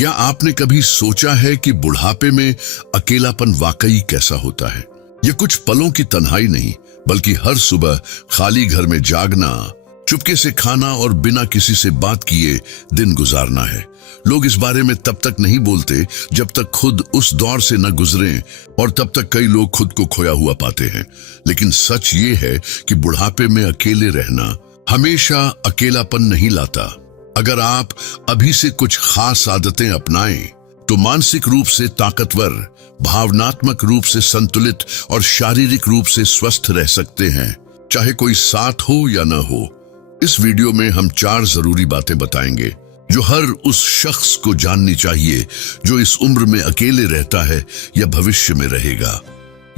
क्या आपने कभी सोचा है कि बुढ़ापे में अकेलापन वाकई कैसा होता है? ये कुछ पलों की तन्हाई नहीं, बल्कि हर सुबह खाली घर में जागना, चुपके से खाना और बिना किसी से बात किए दिन गुजारना है। लोग इस बारे में तब तक नहीं बोलते जब तक खुद उस दौर से न गुजरें, और तब तक कई लोग खुद को खोया हुआ पाते हैं। लेकिन सच ये है कि बुढ़ापे में अकेले रहना हमेशा अकेलापन नहीं लाता। अगर आप अभी से कुछ खास आदतें अपनाएं, तो मानसिक रूप से ताकतवर, भावनात्मक रूप से संतुलित और शारीरिक रूप से स्वस्थ रह सकते हैं, चाहे कोई साथ हो या न हो। इस वीडियो में हम 4 जरूरी बातें बताएंगे जो हर उस शख्स को जाननी चाहिए जो इस उम्र में अकेले रहता है या भविष्य में रहेगा।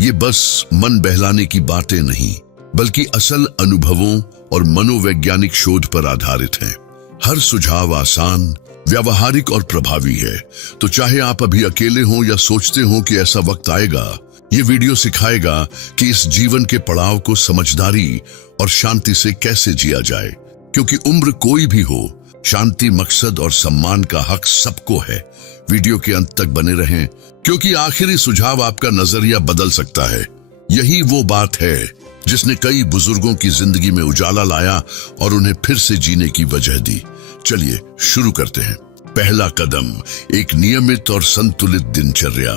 ये बस मन बहलाने की बातें नहीं, बल्कि असल अनुभवों और मनोवैज्ञानिक शोध पर आधारित हैं। हर सुझाव आसान, व्यावहारिक और प्रभावी है। तो चाहे आप अभी अकेले हों या सोचते हो कि ऐसा वक्त आएगा, ये वीडियो सिखाएगा कि इस जीवन के पड़ाव को समझदारी और शांति से कैसे जिया जाए। क्योंकि उम्र कोई भी हो, शांति, मकसद और सम्मान का हक सबको है। वीडियो के अंत तक बने रहें, क्योंकि आखिरी सुझाव आपका नजरिया बदल सकता है। यही वो बात है जिसने कई बुजुर्गों की जिंदगी में उजाला लाया और उन्हें फिर से जीने की वजह दी। चलिए शुरू करते हैं। पहला कदम, एक नियमित और संतुलित दिनचर्या।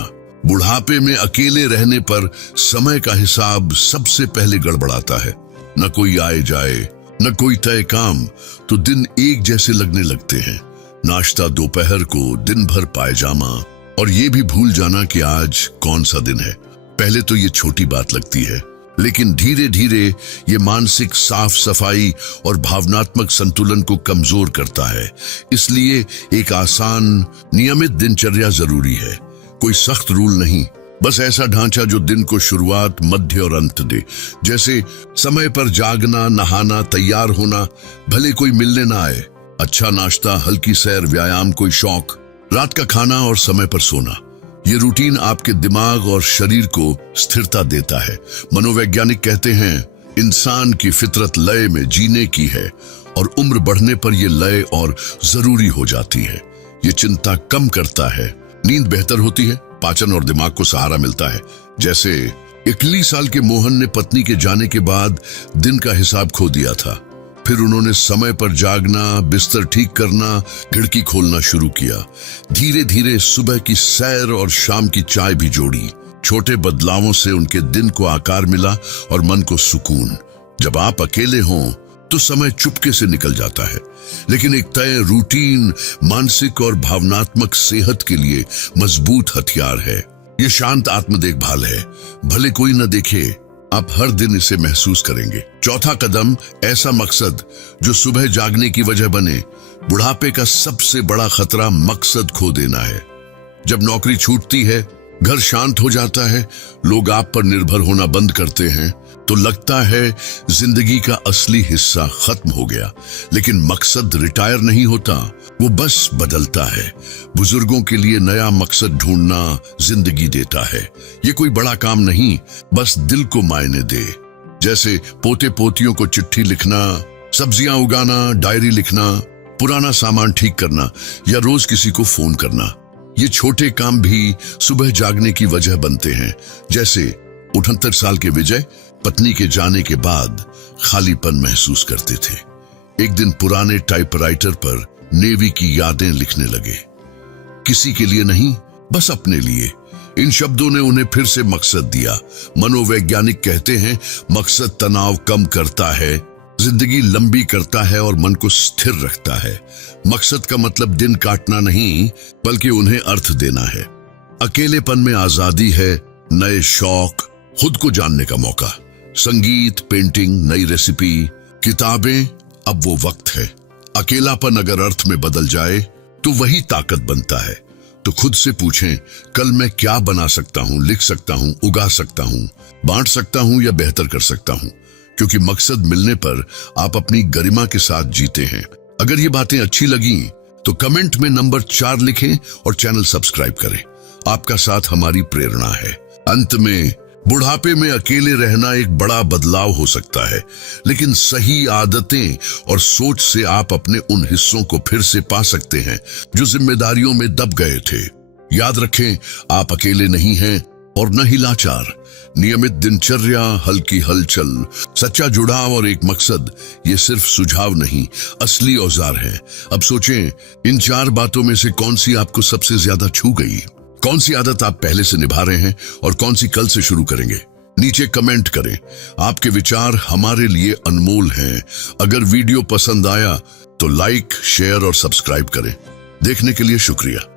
बुढ़ापे में अकेले रहने पर समय का हिसाब सबसे पहले गड़बड़ाता है। न कोई आए जाए, न कोई तय काम, तो दिन एक जैसे लगने लगते हैं। नाश्ता दोपहर को, दिन भर पायजामा, और ये भी भूल जाना कि आज कौन सा दिन है। पहले तो ये छोटी बात लगती है, लेकिन धीरे धीरे ये मानसिक साफ सफाई और भावनात्मक संतुलन को कमजोर करता है। इसलिए एक आसान, नियमित दिनचर्या जरूरी है। कोई सख्त रूल नहीं, बस ऐसा ढांचा जो दिन को शुरुआत, मध्य और अंत दे। जैसे समय पर जागना, नहाना, तैयार होना, भले कोई मिलने ना आए। अच्छा नाश्ता, हल्की सैर, व्यायाम, कोई शौक, रात का खाना और समय पर सोना। ये रूटीन आपके दिमाग और शरीर को स्थिरता देता है। मनोवैज्ञानिक कहते हैं, इंसान की फितरत लय में जीने की है, और उम्र बढ़ने पर यह लय और जरूरी हो जाती है। ये चिंता कम करता है, नींद बेहतर होती है, पाचन और दिमाग को सहारा मिलता है। जैसे 21 साल के मोहन ने पत्नी के जाने के बाद दिन का हिसाब खो दिया था। फिर उन्होंने समय पर जागना, बिस्तर ठीक करना, खिड़की खोलना शुरू किया। धीरे धीरे सुबह की सैर और शाम की चाय भी जोड़ी। छोटे बदलावों से उनके दिन को आकार मिला और मन को सुकून। जब आप अकेले हों तो समय चुपके से निकल जाता है, लेकिन एक तय रूटीन मानसिक और भावनात्मक सेहत के लिए मजबूत हथियार है। ये शांत आत्म देखभाल है, भले कोई न देखे, आप हर दिन इसे महसूस करेंगे। चौथा कदम, ऐसा मकसद जो सुबह जागने की वजह बने। बुढ़ापे का सबसे बड़ा खतरा मकसद खो देना है। जब नौकरी छूटती है, घर शांत हो जाता है, लोग आप पर निर्भर होना बंद करते हैं, तो लगता है जिंदगी का असली हिस्सा खत्म हो गया। लेकिन मकसद रिटायर नहीं होता, वो बस बदलता है। बुजुर्गों के लिए नया मकसद ढूंढना जिंदगी देता है। ये कोई बड़ा काम नहीं, बस दिल को मायने दे। जैसे पोते पोतियों को चिट्ठी लिखना, सब्जियां उगाना, डायरी लिखना, पुराना सामान ठीक करना या रोज किसी को फोन करना। ये छोटे काम भी सुबह जागने की वजह बनते हैं। जैसे 78 साल के विजय पत्नी के जाने के बाद खालीपन महसूस करते थे। एक दिन पुराने टाइपराइटर पर नेवी की यादें लिखने लगे। किसी के लिए नहीं, बस अपने लिए। इन शब्दों ने उन्हें फिर से मकसद दिया। मनोवैज्ञानिक कहते हैं, मकसद तनाव कम करता है, जिंदगी लंबी करता है और मन को स्थिर रखता है। मकसद का मतलब दिन काटना नहीं, बल्कि उन्हें अर्थ देना है। अकेलेपन में आजादी है, नए शौक, खुद को जानने का मौका। संगीत, पेंटिंग, नई रेसिपी, किताबें, अब वो वक्त है। अकेलापन अगर अर्थ में बदल जाए तो वही ताकत बनता है। तो खुद से पूछें, कल मैं क्या बना सकता हूं, लिख सकता हूं, उगा सकता हूं, बांट सकता हूं या बेहतर कर सकता हूं। क्योंकि मकसद मिलने पर आप अपनी गरिमा के साथ जीते हैं। अगर ये बातें अच्छी लगी तो कमेंट में नंबर 4 लिखें और चैनल सब्सक्राइब करें। आपका साथ हमारी प्रेरणा है। अंत में बुढ़ापे में अकेले रहना एक बड़ा बदलाव हो सकता है, लेकिन सही आदतें और सोच से आप अपने उन हिस्सों को फिर से पा सकते हैं जो जिम्मेदारियों में दब गए थे। याद रखें, आप अकेले नहीं हैं और न ही लाचार। नियमित दिनचर्या, हल्की हलचल, सच्चा जुड़ाव और एक मकसद, ये सिर्फ सुझाव नहीं, असली औजार है। अब सोचें, इन 4 बातों में से कौन सी आपको सबसे ज्यादा छू गई? कौन सी आदत आप पहले से निभा रहे हैं और कौन सी कल से शुरू करेंगे? नीचे कमेंट करें। आपके विचार हमारे लिए अनमोल हैं। अगर वीडियो पसंद आया तो लाइक, शेयर और सब्सक्राइब करें। देखने के लिए शुक्रिया।